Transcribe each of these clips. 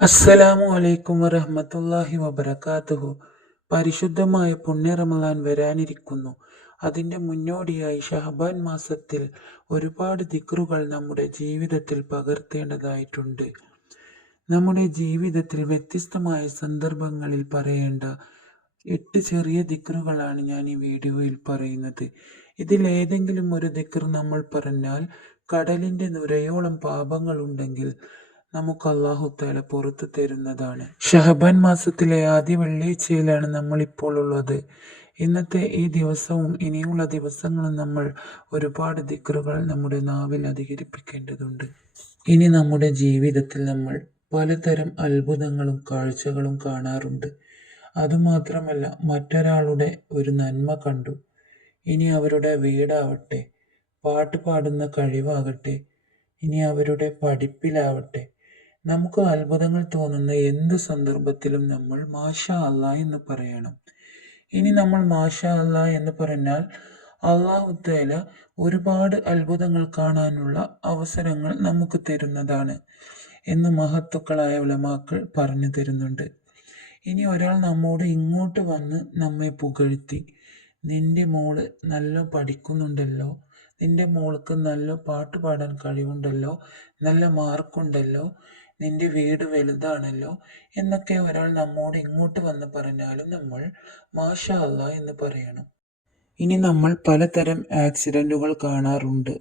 അസ്സലാമു അലൈക്കും വറഹമത്തല്ലാഹി വബറകാതുഹു. പരിശുദ്ധമായ പുണ്യ റമളാൻ വരാനിരിക്കുന്നു. അതിന്റെ മുന്നോടിയായി ഷഹബാൻ മാസത്തിൽ ഒരുപാട് ദിക്റുകൾ നമ്മുടെ ജീവിതത്തിൽ പകർത്തേണ്ടതായിട്ടുണ്ട്. നമ്മുടെ ജീവിതത്തിൽ വ്യത്യസ്തമായ സന്ദർഭങ്ങളിൽ പറയേണ്ട എട്ട് ചെറിയ ദിക്റുകളാണ് ഞാൻ ഈ വീഡിയോയിൽ പറയുന്നത്. ഇതിൽ ഏതെങ്കിലും ഒരു ദിക്ർ നമ്മൾ പറഞ്ഞാൽ കടലിന്റെ നുരയോളം പാപങ്ങളുണ്ടെങ്കിൽ നമുക്ക് അള്ളാഹു താല പുറത്തു തരുന്നതാണ്. ഷഹബാൻ മാസത്തിലെ ആദ്യ വെള്ളിയാഴ്ചയിലാണ് നമ്മൾ ഇപ്പോൾ ഉള്ളത്. ഇന്നത്തെ ഈ ദിവസവും ഇനിയുള്ള ദിവസങ്ങളും നമ്മൾ ഒരുപാട് ദിക്റുകൾ നമ്മുടെ നാവിൽ അധികരിപ്പിക്കേണ്ടതുണ്ട്. ഇനി നമ്മുടെ ജീവിതത്തിൽ നമ്മൾ പലതരം അത്ഭുതങ്ങളും കാഴ്ചകളും കാണാറുണ്ട്. അതുമാത്രമല്ല മറ്റൊരാളുടെ ഒരു നന്മ കണ്ടു. ഇനി അവരുടെ വീടാവട്ടെ പാട്ട് പാടുന്ന കഴിവാകട്ടെ ഇനി അവരുടെ പഠിപ്പിലാവട്ടെ നമുക്ക് അത്ഭുതങ്ങൾ തോന്നുന്ന എന്ത് സന്ദർഭത്തിലും നമ്മൾ മാഷാ അല്ലാ എന്ന് പറയണം. ഇനി നമ്മൾ മാഷാ അല്ലാ എന്ന് പറഞ്ഞാൽ അള്ളാഹു തേല ഒരുപാട് അത്ഭുതങ്ങൾ കാണാനുള്ള അവസരങ്ങൾ നമുക്ക് തരുന്നതാണ് എന്ന് മഹത്തുക്കളായ ഉലമാക്കൾ പറഞ്ഞു തരുന്നുണ്ട്. ഇനി ഒരാൾ നമ്മോട് ഇങ്ങോട്ട് വന്ന് നമ്മെ പുകഴ്ത്തി നിന്റെ മോൾ നല്ല പഠിക്കുന്നുണ്ടല്ലോ നിന്റെ മോൾക്ക് നല്ല പാട്ട് പാടാൻ കഴിവുണ്ടല്ലോ നല്ല മാർക്കുണ്ടല്ലോ നിന്റെ വീട് വലുതാണല്ലോ എന്നൊക്കെ ഒരാൾ നമ്മോട് ഇങ്ങോട്ട് വന്ന് പറഞ്ഞാലും നമ്മൾ മാഷാ അല്ല എന്ന് പറയണം. ഇനി നമ്മൾ പലതരം ആക്സിഡന്റുകൾ കാണാറുണ്ട്.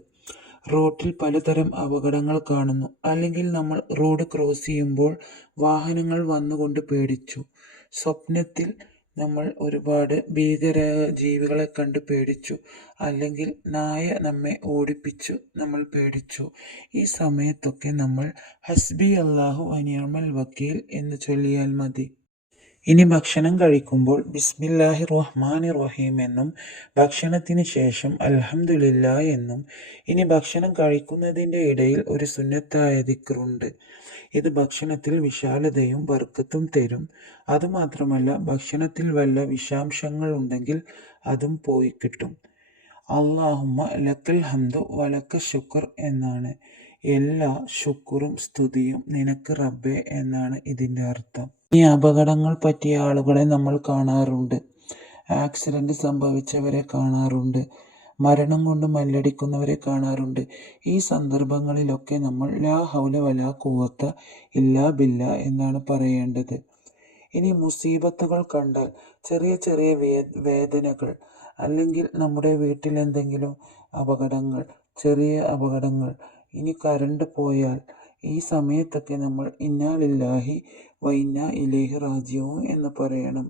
റോഡിൽ പലതരം അപകടങ്ങൾ കാണുന്നു. അല്ലെങ്കിൽ നമ്മൾ റോഡ് ക്രോസ് ചെയ്യുമ്പോൾ വാഹനങ്ങൾ വന്നുകൊണ്ട് പേടിച്ചു. സ്വപ്നത്തിൽ നമ്മൾ ഒരുപാട് ഭീകര ജീവികളെ കണ്ട് പേടിച്ചു. അല്ലെങ്കിൽ നായ നമ്മെ ഓടിപ്പിച്ചു നമ്മൾ പേടിച്ചു. ഈ സമയത്തൊക്കെ നമ്മൾ ഹസ്ബി അള്ളാഹു അനിയമൽ വക്കീൽ എന്ന് ചൊല്ലിയാൽ മതി. ഇനി ഭക്ഷണം കഴിക്കുമ്പോൾ ബിസ്മില്ലാഹി റഹ്മാനി റഹീം എന്നും ഭക്ഷണത്തിന് ശേഷം അൽഹംദുലില്ല എന്നും. ഇനി ഭക്ഷണം കഴിക്കുന്നതിന്റെ ഇടയിൽ ഒരു സുന്നത്തായ ദിക്റുണ്ട്. ഇത് ഭക്ഷണത്തിൽ വിശാലതയും വർക്കത്തും തരും. അതുമാത്രമല്ല ഭക്ഷണത്തിൽ വല്ല വിഷാംശങ്ങൾ ഉണ്ടെങ്കിൽ അതും പോയി കിട്ടും. അള്ളാഹുമ്മ ലക്കൽ ഹംദു വലക്ക ശുക്ർ എന്നാണ്. എല്ലാ ശുക്റും സ്തുതിയും നിനക്ക് റബ്ബെ എന്നാണ് ഇതിന്റെ അർത്ഥം. ഈ അപകടങ്ങൾ പറ്റിയ ആളുകളെ നമ്മൾ കാണാറുണ്ട്. ആക്സിഡന്റ് സംഭവിച്ചവരെ കാണാറുണ്ട്. മരണം കൊണ്ട് മല്ലടിക്കുന്നവരെ കാണാറുണ്ട്. ഈ സന്ദർഭങ്ങളിലൊക്കെ നമ്മൾ ലാ ഹൗല വലാ കൂവത്ത ഇല്ലാ ബില്ല എന്നാണ് പറയേണ്ടത്. ഇനി മുസീബത്തുകൾ കണ്ടാൽ ചെറിയ ചെറിയ വേദനകൾ അല്ലെങ്കിൽ നമ്മുടെ വീട്ടിൽ എന്തെങ്കിലും അപകടങ്ങൾ ചെറിയ അപകടങ്ങൾ ഇനി കരണ്ട് പോയാൽ ഈ സമയത്തൊക്കെ നമ്മൾ ഇന്നാലില്ലാഹി വൈന്ന ഇലേഹി റാജിയവും എന്ന് പറയണം.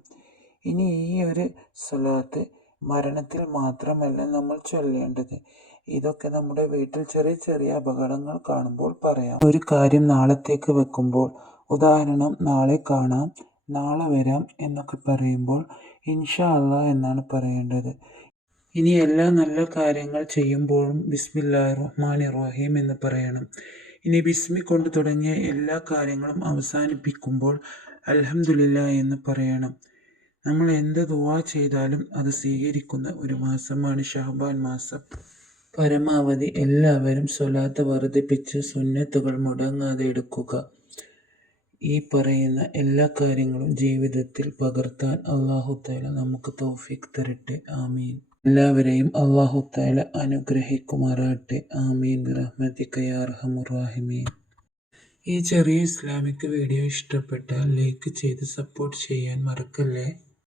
ഇനി ഈ ഒരു സ്വലാത്ത് മരണത്തിൽ മാത്രമല്ല നമ്മൾ ചൊല്ലേണ്ടത്. ഇതൊക്കെ നമ്മുടെ വീട്ടിൽ ചെറിയ ചെറിയ അപകടങ്ങൾ കാണുമ്പോൾ പറയാം. ഒരു കാര്യം നാളത്തേക്ക് വെക്കുമ്പോൾ ഉദാഹരണം നാളെ കാണാം നാളെ വരാം എന്നൊക്കെ പറയുമ്പോൾ ഇൻഷാ അല്ല എന്നാണ് പറയേണ്ടത്. ഇനി എല്ലാ നല്ല കാര്യങ്ങൾ ചെയ്യുമ്പോഴും ബിസ്മില്ലാ റഹ്മാൻ റഹീം എന്ന് പറയണം. ഇനി ബിസ്മി കൊണ്ട് തുടങ്ങിയ എല്ലാ കാര്യങ്ങളും അവസാനിപ്പിക്കുമ്പോൾ അലഹമില്ല എന്ന് പറയണം. നമ്മൾ എന്ത് ദുവാ ചെയ്താലും അത് സ്വീകരിക്കുന്ന ഒരു മാസമാണ് ഷഹബാൻ മാസം. പരമാവധി എല്ലാവരും സ്വലാത്ത് വർദ്ധിപ്പിച്ച് സുന്നത്തുകൾ മുടങ്ങാതെ എടുക്കുക. ഈ പറയുന്ന എല്ലാ കാര്യങ്ങളും ജീവിതത്തിൽ പകർത്താൻ അള്ളാഹു തല നമുക്ക് തൗഫീഖ് തരട്ടെ. ആമീൻ. എല്ലാവരെയും അള്ളാഹു തല അനുഗ്രഹിക്കുമാറാട്ടെ ആമീൻ. റഹ്മദിക്കയാർഹമുറാഹിമീൻ ഈ ചെറിയ ഇസ്ലാമിക് വീഡിയോ ഇഷ്ടപ്പെട്ടാൽ ലൈക്ക് ചെയ്ത് സപ്പോർട്ട് ചെയ്യാൻ മറക്കല്ലേ?